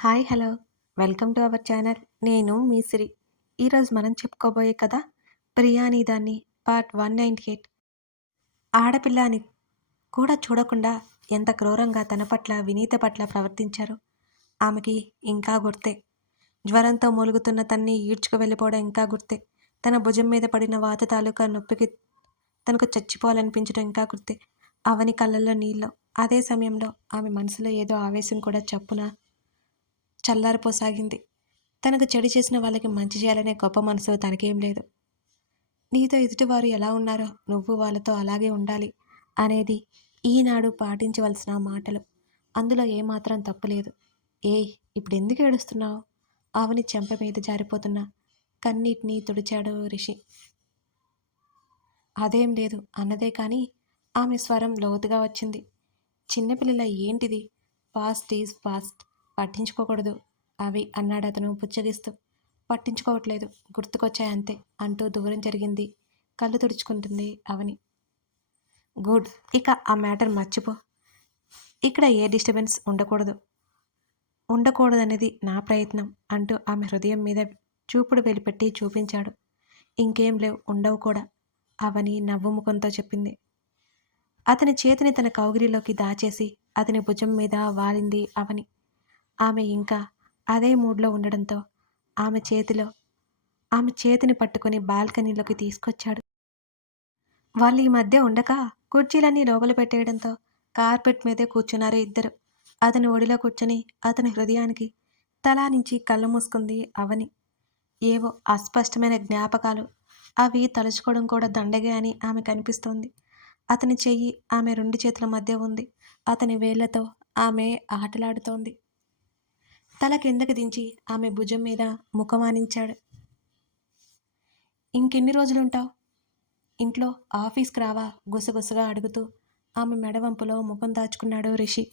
Hi hello welcome to our channel. నేను మీ సిరి. ఈరోజు మనం చెప్పుకోబోయే కథ ప్రియాని దాన్ని పార్ట్ 198. ఆడపిల్ల అని కూడా చూడకుండా ఎంత క్రూరంగా తన పట్ల వినీత పట్ల ప్రవర్తించారు ఆమెకి ఇంకా గుర్తే. జ్వరంతో మూలుగుతున్న తన్ని ఈడ్చుకు వెళ్ళిపోవడం ఇంకా గుర్తే. తన భుజం మీద పడిన వాత తాలూకా నొప్పికి తనకు చచ్చిపోవాలనిపించడం ఇంకా గుర్తే. అవని కళ్ళల్లో నీళ్ళు. అదే సమయంలో ఆమె మనసులో ఏదో ఆవేశం కూడా చప్పున చల్లారిపోసాగింది. తనకు చెడు చేసిన వాళ్ళకి మంచి చేయాలనే గొప్ప మనసు తనకేం లేదు. నీతో ఎదుటివారు ఎలా ఉన్నారో నువ్వు వాళ్ళతో అలాగే ఉండాలి అనేది ఈనాడు పాటించవలసిన మాటలు. అందులో ఏమాత్రం తప్పులేదు. ఏయ్, ఇప్పుడెందుకు ఏడుస్తున్నావు? ఆవని చెంప మీద జారిపోతున్నా కన్నీటిని తుడిచాడు రిషి. అదేం లేదు అన్నదే కానీ ఆమె స్వరం లోతుగా వచ్చింది. చిన్నపిల్లల ఏంటిది? పాస్ట్ ఈజ్ పాస్ట్, పట్టించుకోకూడదు అవి అన్నాడతను పుచ్చగిస్తూ. పట్టించుకోవట్లేదు, గుర్తుకొచ్చాయంతే అంటూ దూరం జరిగింది. కళ్ళు తుడుచుకుంటుంది అవని. గుడ్, ఇక ఆ మ్యాటర్ మర్చిపో. ఇక్కడ ఏ డిస్టర్బెన్స్ ఉండకూడదనేది నా ప్రయత్నం అంటూ ఆమె హృదయం మీద చూపుడు వెలిపెట్టి చూపించాడు. ఇంకేం లేవు, ఉండవు కూడా అవని నవ్వు ముఖంతో చెప్పింది. అతని చేతిని తన కౌగిలిలోకి దాచేసి అతని భుజం మీద వాలింది అవని. ఆమె ఇంకా అదే మూడ్లో ఉండడంతో ఆమె చేతిని పట్టుకుని బాల్కనీలోకి తీసుకొచ్చాడు. వాళ్ళు ఈ మధ్య ఉండక కుర్చీలన్నీ లోపల పెట్టేయడంతో కార్పెట్ మీదే కూర్చున్నారు ఇద్దరు. అతని ఒడిలో కూర్చొని అతని హృదయానికి తలా నుంచి కళ్ళు మూసుకుంది అవని. ఏవో అస్పష్టమైన జ్ఞాపకాలు. అవి తలుచుకోవడం కూడా దండగే అని ఆమె కనిపిస్తోంది. అతని చెయ్యి ఆమె రెండు చేతుల మధ్య ఉంది. అతని వేళ్లతో ఆమె ఆటలాడుతోంది. తల కిందకి దించి ఆమె భుజం మీద ముఖమానించాడు. ఇంకెన్ని రోజులుంటావు ఇంట్లో? ఆఫీస్కి రావా? గుసగుసగా అడుగుతూ ఆమె మెడవంపులో ముఖం దాచుకున్నాడు రిషి.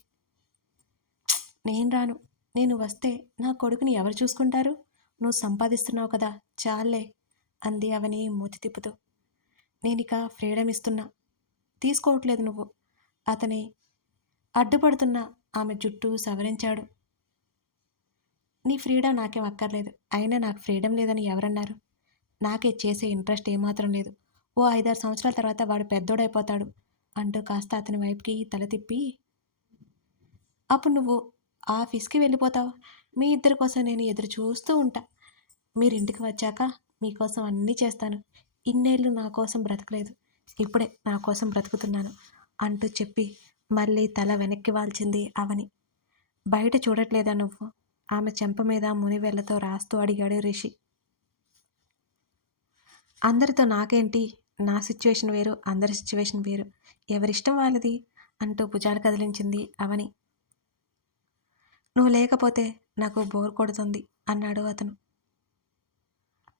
నేను రాను. నేను వస్తే నా కొడుకుని ఎవరు చూసుకుంటారు? నువ్వు సంపాదిస్తున్నావు కదా, చాలే అంది అవని మూతి తిప్పుతూ. నేనిక ఫ్రీడమ్ ఇస్తున్నా. తీసుకోవట్లేదు నువ్వు. అతని అడ్డుపడుతున్న ఆమె జుట్టు సవరించాడు. నీ ఫ్రీడమ్ నాకేం అక్కర్లేదు. అయినా నాకు ఫ్రీడమ్ లేదని ఎవరన్నారు? నాకే చేసే ఇంట్రెస్ట్ ఏమాత్రం లేదు. ఓ 5-6 సంవత్సరాల తర్వాత వాడు పెద్దోడైపోతాడు అంటూ కాస్త అతని వైపుకి తల తిప్పి, అప్పుడు నువ్వు ఆఫీస్కి వెళ్ళిపోతావు. మీ ఇద్దరి కోసం నేను ఎదురు చూస్తూ ఉంటా. మీరింటికి వచ్చాక మీకోసం అన్నీ చేస్తాను. ఇన్నేళ్ళు నా కోసం బ్రతకలేదు, ఇప్పుడే నా కోసం బ్రతుకుతున్నాను అంటూ చెప్పి మళ్ళీ తల వెనక్కి వాల్చింది అవని. బయట చూడట్లేదా నువ్వు? ఆమె చెంప మీద మునివేళ్లతో రాస్తూ అడిగాడు రిషి. అందరితో నాకేంటి? నా సిచ్యువేషన్ వేరు, అందరి సిచ్యువేషన్ వేరు. ఎవరిష్టం వాళ్ళది అంటూ భుజాలు కదిలించింది అవని. నువ్వు లేకపోతే నాకు బోర్ కొడుతుంది అన్నాడు అతను.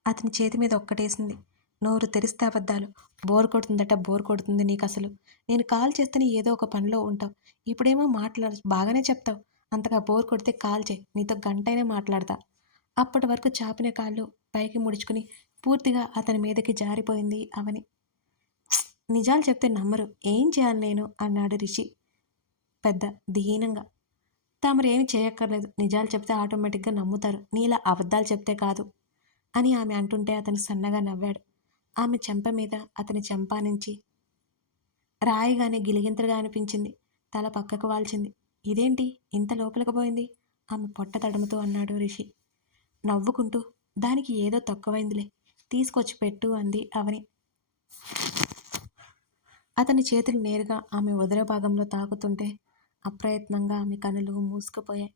అతని చేతి మీద ఒక్కటేసింది. నోరు తెరిస్తే అబద్ధాలు. బోర్ కొడుతుందట, బోర్ కొడుతుంది నీకు అసలు. నేను కాల్ చేస్తేనే ఏదో ఒక పనిలో ఉంటావు. ఇప్పుడేమో బాగానే చెప్తావు. అంతగా బోర్ కొడితే కాల్ చేయి, నీతో గంటైనా మాట్లాడతా. అప్పటి వరకు చాపిన కాళ్ళు పైకి ముడుచుకుని పూర్తిగా అతని మీదకి జారిపోయింది అవని. నిజాలు చెప్తే నమ్మరు, ఏం చేయాలి నేను అన్నాడు రిషి పెద్ద దీనంగా. తామరేమి చేయక్కర్లేదు, నిజాలు చెప్తే ఆటోమేటిక్గా నమ్ముతారు, నీలా అబద్ధాలు చెప్తే కాదు అని ఆమె అంటుంటే అతను సన్నగా నవ్వాడు. ఆమె చెంప మీద అతని చెంప నుంచి రాయిగానే గిలిగింతలుగా అనిపించింది. తల పక్కకు వాల్చింది. ఇదేంటి ఇంత లోపలికి పోయింది? ఆమె పొట్ట తడుముతూ అన్నాడు రిషి నవ్వుకుంటూ. దానికి ఏదో తక్కువైందిలే, తీసుకొచ్చి పెట్టు అంది అవని. అతని చేతులు నేరుగా ఆమె ఉదర భాగంలో తాకుతుంటే అప్రయత్నంగా ఆమె కనులు మూసుకుపోయాయి.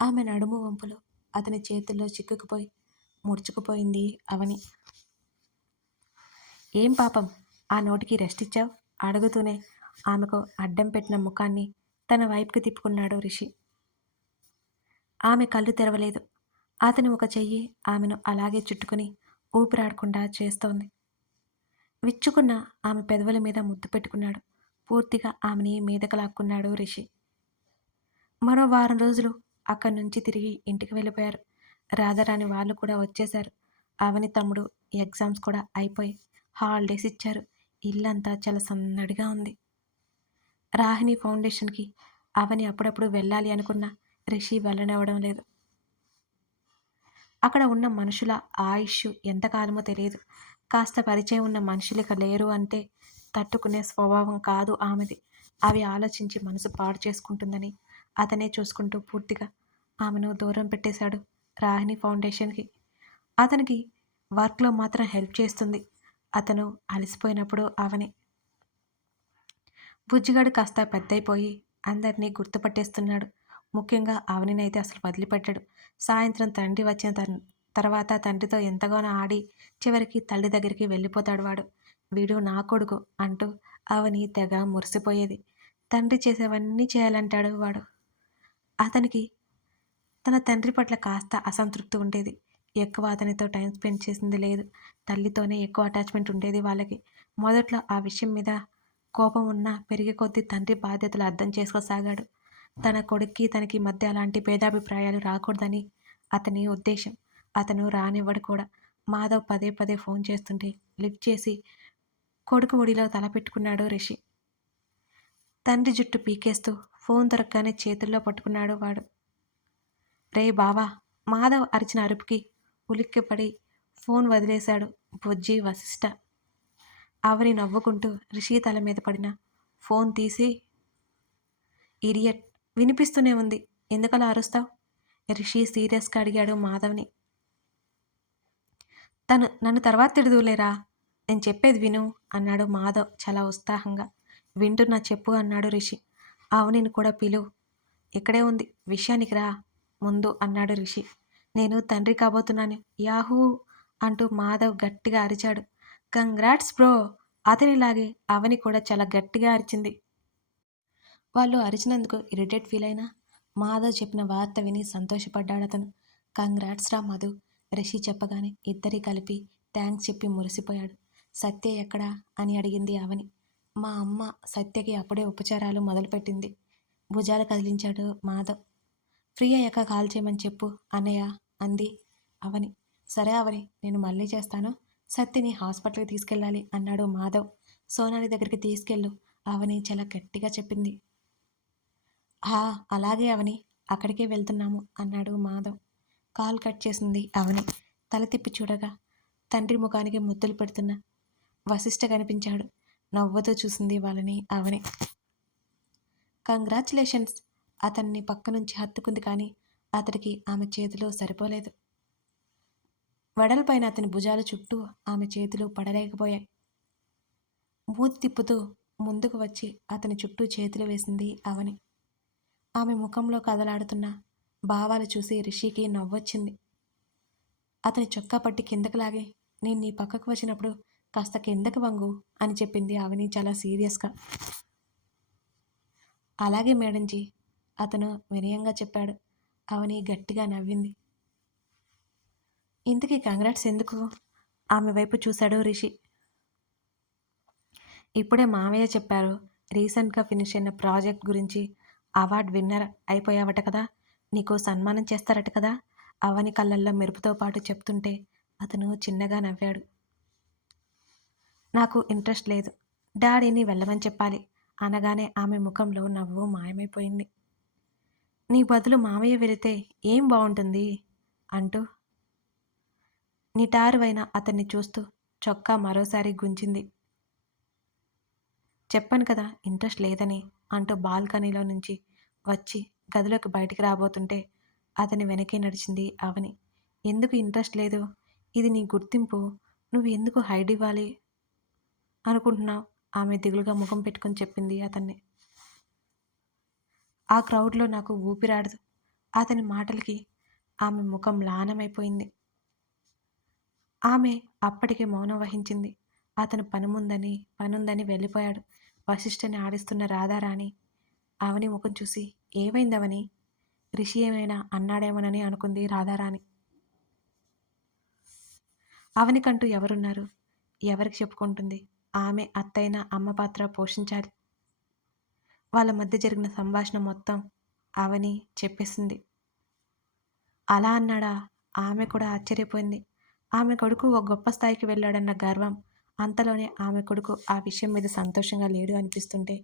ఆమె నడుము వంపులు అతని చేతుల్లో చిక్కుకుపోయి ముడుచుకుపోయింది అవని. ఏం పాపం ఆ నోటికి రెస్ట్ ఇచ్చావు అడుగుతూనే ఆమెకు అడ్డం పెట్టిన ముఖాన్ని తన వైపుకి తిప్పుకున్నాడు రిషి. ఆమె కళ్ళు తెరవలేదు. అతని ఒక చెయ్యి ఆమెను అలాగే చుట్టుకుని ఊపిరాడకుండా చేస్తోంది. విచ్చుకున్న ఆమె పెదవుల మీద ముద్దు పెట్టుకున్నాడు. పూర్తిగా ఆమెని మీదకు లాక్కున్నాడు రిషి. మరో వారం రోజులు అక్కడి నుంచి తిరిగి ఇంటికి వెళ్ళిపోయారు. రాధారాణి వాళ్ళు కూడా వచ్చేశారు. అవని తమ్ముడు ఎగ్జామ్స్ కూడా అయిపోయి హాలిడేస్ ఇచ్చారు. ఇల్లంతా చాలా సన్నడిగా ఉంది. రాహిణి ఫౌండేషన్కి అవని అప్పుడప్పుడు వెళ్ళాలి అనుకున్నా రిషి వెళ్ళనివ్వడం లేదు. అక్కడ ఉన్న మనుషుల ఆయుష్ ఎంతకాలమో తెలియదు. కాస్త పరిచయం ఉన్న మనుషులిక లేరు అంటే తట్టుకునే స్వభావం కాదు ఆమెది. అవి ఆలోచించి మనసు పాడు చేసుకుంటుందని అతనే చూసుకుంటూ పూర్తిగా ఆమెను దూరం పెట్టేశాడు రాహిణి ఫౌండేషన్కి. అతనికి వర్క్లో మాత్రం హెల్ప్ చేస్తుంది. అతను అలసిపోయినప్పుడు అవని. బుజ్జిగాడు కాస్త పెద్దయిపోయి అందరినీ గుర్తుపట్టేస్తున్నాడు. ముఖ్యంగా అవనినైతే అసలు వదిలిపెట్టాడు. సాయంత్రం తండ్రి వచ్చిన తర్వాత తండ్రితో ఎంతగానో ఆడి చివరికి తల్లి దగ్గరికి వెళ్ళిపోతాడు వాడు. వీడు నా కొడుకు అంటూ అవని తెగ మురిసిపోయేది. తండ్రి చేసేవన్నీ చేయాలంటాడు వాడు. అతనికి తన తండ్రి పట్ల కాస్త అసంతృప్తి ఉండేది. ఎక్కువ అతనితో టైం స్పెండ్ చేసింది లేదు. తల్లితోనే ఎక్కువ అటాచ్మెంట్ ఉండేది వాళ్ళకి. మొదట్లో ఆ విషయం మీద కోపం ఉన్నా పెరిగే కొద్దీ తండ్రి బాధ్యతలు అర్థం చేసుకోసాగాడు. తన కొడుక్కి తనకి మధ్య అలాంటి భేదాభిప్రాయాలు రాకూడదని అతని ఉద్దేశం. అతను రానివ్వడు కూడా. మాధవ్ పదే పదే ఫోన్ చేస్తుంటే లిఫ్ట్ చేసి కొడుకు ఒడిలో తల పెట్టుకున్నాడు రిషి. తండ్రి జుట్టు పీకేస్తూ ఫోన్ దొరకగానే చేతుల్లో పట్టుకున్నాడు వాడు. రే బావా! మాధవ్ అరిచిన అరుపుకి ఉలిక్కిపడి ఫోన్ వదిలేశాడు బుజ్జి వశిష్ట. అవని నవ్వుకుంటూ రిషి తల మీద పడిన ఫోన్ తీసి, ఇడియట్, వినిపిస్తూనే ఉంది, ఎందుకలా అరుస్తావు? రిషి సీరియస్గా అడిగాడు మాధవ్ని. నన్ను తర్వాత తిడుదువులేరా, నేను చెప్పేది విను అన్నాడు మాధవ్ చాలా ఉత్సాహంగా. వింటున్నా చెప్పు అన్నాడు రిషి. అవనిని కూడా పిలువు, ఇక్కడే ఉంది, విషయానికి రా ముందు అన్నాడు రిషి. నేను తండ్రి కాబోతున్నాను యాహూ అంటూ మాధవ్ గట్టిగా అరిచాడు. Congrats bro! అతనిలాగే అవని కూడా చాలా గట్టిగా అరిచింది. వాళ్ళు అరిచినందుకు ఇరిటేట్ ఫీల్ అయినా మాధవ్ చెప్పిన వార్త విని సంతోషపడ్డాడు అతను. కంగ్రాట్స్ రా మధు, రిషి చెప్పగానే ఇద్దరి కలిపి థ్యాంక్స్ చెప్పి మురిసిపోయాడు. సత్య ఎక్కడా అని అడిగింది అవని. మా అమ్మ సత్యకి అప్పుడే ఉపచారాలు మొదలుపెట్టింది. భుజాలు కదిలించాడు మాధవ్. ఫ్రీ అయ్యాక కాల్ చేయమని చెప్పు అన్నయ్య అంది అవని. సరే అవని, నేను మళ్ళీ చేస్తాను. సత్యని హాస్పిటల్కి తీసుకెళ్ళాలి అన్నాడు మాధవ్. సోనాలి దగ్గరికి తీసుకెళ్ళు అవని చాలా గట్టిగా చెప్పింది. అలాగే అవని, అక్కడికే వెళ్తున్నాము అన్నాడు మాధవ్. కాల్ కట్ చేసింది అవని. తల తిప్పి చూడగా తండ్రి ముఖానికి ముద్దులు పెడుతున్న వశిష్ఠ కనిపించాడు. నవ్వుతూ చూసింది వాళ్ళని అవని. కంగ్రాచులేషన్స్ అతన్ని పక్క నుంచి హత్తుకుంది, కానీ అతడికి ఆమె చేతులు సరిపోలేదు. వెడల్పైన అతని భుజాల చుట్టూ ఆమె చేతులు పడలేకపోయాయి. మూతి తిప్పుతూ ముందుకు వచ్చి అతని చుట్టూ చేతులు వేసింది అవని. ఆమె ముఖంలో కదలాడుతున్న భావాలు చూసి రిషికి నవ్వొచ్చింది. అతని చొక్కా పట్టి కిందకు లాగి, నేను నీ పక్కకు వచ్చినప్పుడు కాస్త కిందకు వంగు అని చెప్పింది అవని చాలా సీరియస్గా. అలాగే మేడంజీ అతను వినయంగా చెప్పాడు. అవని గట్టిగా నవ్వింది. ఇంతకీ కంగ్రాట్స్ ఎందుకు? ఆమె వైపు చూశాడు రిషి. ఇప్పుడే మావయ్య చెప్పారు, రీసెంట్గా ఫినిష్ అయిన ప్రాజెక్ట్ గురించి. అవార్డ్ విన్నర్ అయిపోయావట కదా, నీకు సన్మానం చేస్తారట కదా. అవని కళ్ళల్లో మెరుపుతో పాటు చెప్తుంటే అతను చిన్నగా నవ్వాడు. నాకు ఇంట్రెస్ట్ లేదు, డాడీని వెళ్ళమని చెప్పాలి అనగానే ఆమె ముఖంలో నవ్వు మాయమైపోయింది. నీ బదులు మామయ్య వెళితే ఏం బాగుంటుంది అంటూ నిటారువైన అతన్ని చూస్తూ చొక్కా మరోసారి గుంజింది. చెప్పాను కదా ఇంట్రెస్ట్ లేదని అంటూ బాల్కనీలో నుంచి వచ్చి గదిలోకి బయటికి రాబోతుంటే అతని వెనకే నడిచింది అవని. ఎందుకు ఇంట్రెస్ట్ లేదు? ఇది నీ గుర్తింపు, నువ్వు ఎందుకు హైడ్ ఇవ్వాలి అనుకుంటున్నావు? ఆమె దిగులుగా ముఖం పెట్టుకొని చెప్పింది అతన్ని. ఆ క్రౌడ్లో నాకు ఊపిరాడదు. అతని మాటలకి ఆమె ముఖం మ్లానమైపోయింది. ఆమె అప్పటికే మౌనం వహించింది. అతను పనుందని వెళ్ళిపోయాడు. వశిష్ఠని ఆడిస్తున్న రాధారాణి అవని ముఖం చూసి, ఏమైందవని, రిషి ఏమైనా అన్నాడేమోనని అనుకుంది రాధారాణి. అవనికంటూ ఎవరున్నారు? ఎవరికి చెప్పుకుంటుంది? ఆమె అత్తైన అమ్మ పాత్ర పోషించాలి. వాళ్ళ మధ్య జరిగిన సంభాషణ మొత్తం అవని చెప్పేసింది. అలా అన్నాడా? ఆమె కూడా ఆశ్చర్యపోయింది. ఆమె కొడుకు ఒక గొప్ప స్థాయికి వెళ్ళాడన్న గర్వం. అంతలోనే ఆమె కొడుకు ఆ విషయం మీద సంతోషంగా లేడు అనిపిస్తుంటే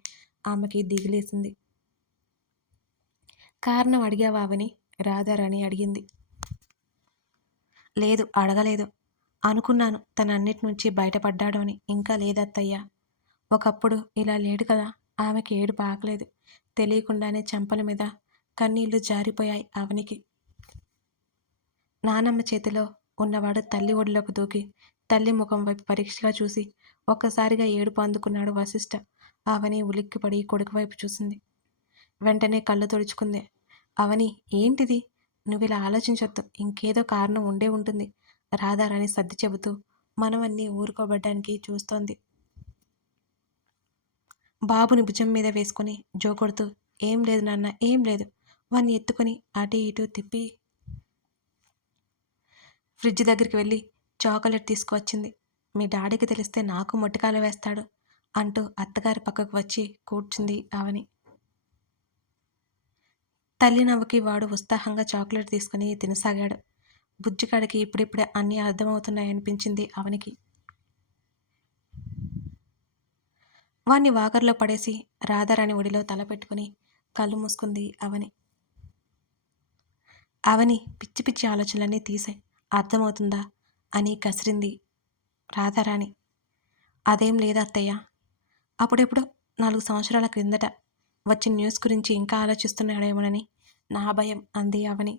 ఆమెకి దిగులేసింది. కారణం అడిగావా అవని? రాధారాణి అడిగింది. లేదు, అడగలేదు. అనుకున్నాను తనన్నిటి నుంచి బయటపడ్డాడు అని. ఇంకా లేదత్తయ్య. ఒకప్పుడు ఇలా లేడు కదా. ఆమెకి ఏడుపు ఆగలేదు. తెలియకుండానే చెంపల మీద కన్నీళ్లు జారిపోయాయి అవనికి. నానమ్మ చేతిలో ఉన్నవాడు తల్లి ఒడిలోకి దూకి తల్లి ముఖం వైపు పరీక్షగా చూసి ఒక్కసారిగా ఏడుపు అందుకున్నాడు వశిష్ఠ. అవని ఉలిక్కిపడి కొడుకు వైపు చూసింది. వెంటనే కళ్ళు తుడుచుకుంది. అవని, ఏంటిది? నువ్విలా ఆలోచించొద్దు. ఇంకేదో కారణం ఉండే ఉంటుంది. రాధారాణి సర్ది చెబుతూ మనవన్ని ఊరుకోబడ్డానికి చూస్తోంది. బాబుని భుజం మీద వేసుకుని జోకొడుతూ, ఏం లేదు నాన్న, ఏం లేదు. వాన్ని ఎత్తుకొని అటు ఇటు తిప్పి ఫ్రిడ్జ్ దగ్గరికి వెళ్ళి చాక్లెట్ తీసుకువచ్చింది. మీ డాడీకి తెలిస్తే నాకు మొట్టికాయలు వేస్తాడు అంటూ అత్తగారి పక్కకు వచ్చి కూర్చుంది అవని. తల్లి నవ్వుకి వాడు ఉత్సాహంగా చాక్లెట్ తీసుకుని తినసాగాడు. బుజ్జిగాడికి ఇప్పుడిప్పుడే అన్నీ అర్థమవుతున్నాయనిపించింది అవనికి. వాణ్ణి వాకర్లో పడేసి రాధారాణి ఒడిలో తల పెట్టుకుని కళ్ళు మూసుకుంది అవని. అవని పిచ్చి పిచ్చి ఆలోచనలన్నీ తీసాయి. అర్థమవుతుందా అని కసిరింది రాధారాణి. అదేం లేదు అత్తయ్య. అప్పుడెప్పుడు 4 సంవత్సరాల క్రిందట వచ్చిన న్యూస్ గురించి ఇంకా ఆలోచిస్తున్నాడేమోనని నా భయం అంది అవని.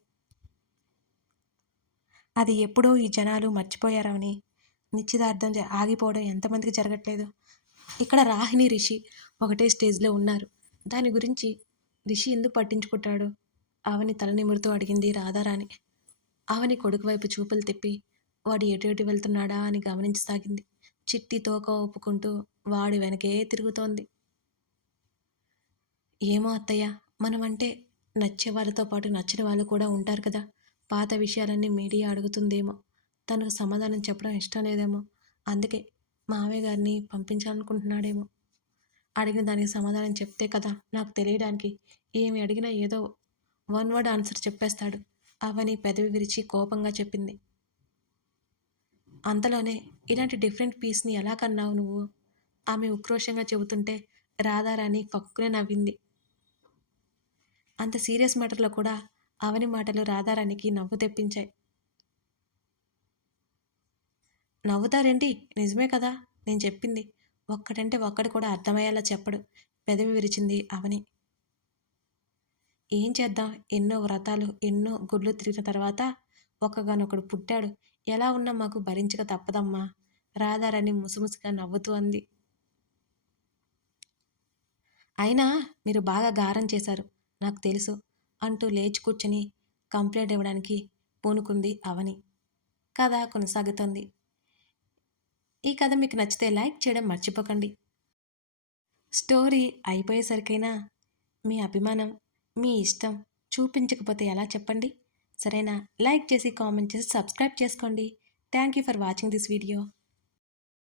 అది ఎప్పుడో ఈ జనాలు మర్చిపోయారవని. నిశ్చితార్థం ఆగిపోవడం ఎంతమందికి జరగట్లేదు. ఇక్కడ రాహిణి రిషి ఒకటే స్టేజ్లో ఉన్నారు. దాని గురించి రిషి ఎందుకు పట్టించుకుంటాడు? అవని తల నిమురుతూ అడిగింది రాధారాణి. అవని కొడుకు వైపు చూపులు తిప్పి వాడు ఎటు ఎటు వెళ్తున్నాడా అని గమనించసాగింది. చిట్టి తోక ఒప్పుకుంటూ వాడి వెనకే తిరుగుతోంది. ఏమో అత్తయ్య, మనమంటే నచ్చే వాళ్ళతో పాటు నచ్చని వాళ్ళు కూడా ఉంటారు కదా. పాత విషయాలన్నీ మీడియా అడుగుతుందేమో. తనకు సమాధానం చెప్పడం ఇష్టం లేదేమో. అందుకే మావయ్య గారిని పంపించాలనుకుంటున్నాడేమో. అడిగిన దానికి సమాధానం చెప్తే కదా నాకు తెలియడానికి. ఏమి అడిగినా ఏదో వన్ వర్డ్ ఆన్సర్ చెప్పేస్తాడు. అవని పెదవి విరిచి కోపంగా చెప్పింది. అంతలోనే ఇలాంటి డిఫరెంట్ పీస్ని ఎలా కన్నావు నువ్వు? ఆమె ఉక్రోషంగా చెబుతుంటే రాధారాణి ఫక్కునే నవ్వింది. అంత సీరియస్ మ్యాటర్లో కూడా అవని మాటలు రాధారాణికి నవ్వు తెప్పించాయి. నవ్వుతారేంటి? నిజమే కదా నేను చెప్పింది. ఒక్కటంటే ఒక్కటి కూడా అర్థమయ్యేలా చెప్పడు. పెదవి విరిచింది అవని. ఏం చేద్దాం? ఎన్నో వ్రతాలు, ఎన్నో గుడ్లు తిరిగిన తర్వాత ఒక్కగానొకడు పుట్టాడు. ఎలా ఉన్నా మాకు భరించక తప్పదమ్మా. రాధారాణి ముసిముసిగా నవ్వుతూ అంది. అయినా మీరు బాగా గారం చేశారు, నాకు తెలుసు అంటూ లేచి కూర్చొని కంప్లైంట్ ఇవ్వడానికి పూనుకుంది అవని. కథ కొనసాగుతుంది. ఈ కథ మీకు నచ్చితే లైక్ చేయడం మర్చిపోకండి. స్టోరీ అయిపోయేసరికైనా మీ అభిమానం, మీ ఇష్టం చూపించకపోతే ఎలా చెప్పండి? సరేనా? లైక్ చేసి, కామెంట్ చేసి, సబ్స్క్రైబ్ చేసుకోండి. Thank you for watching this video.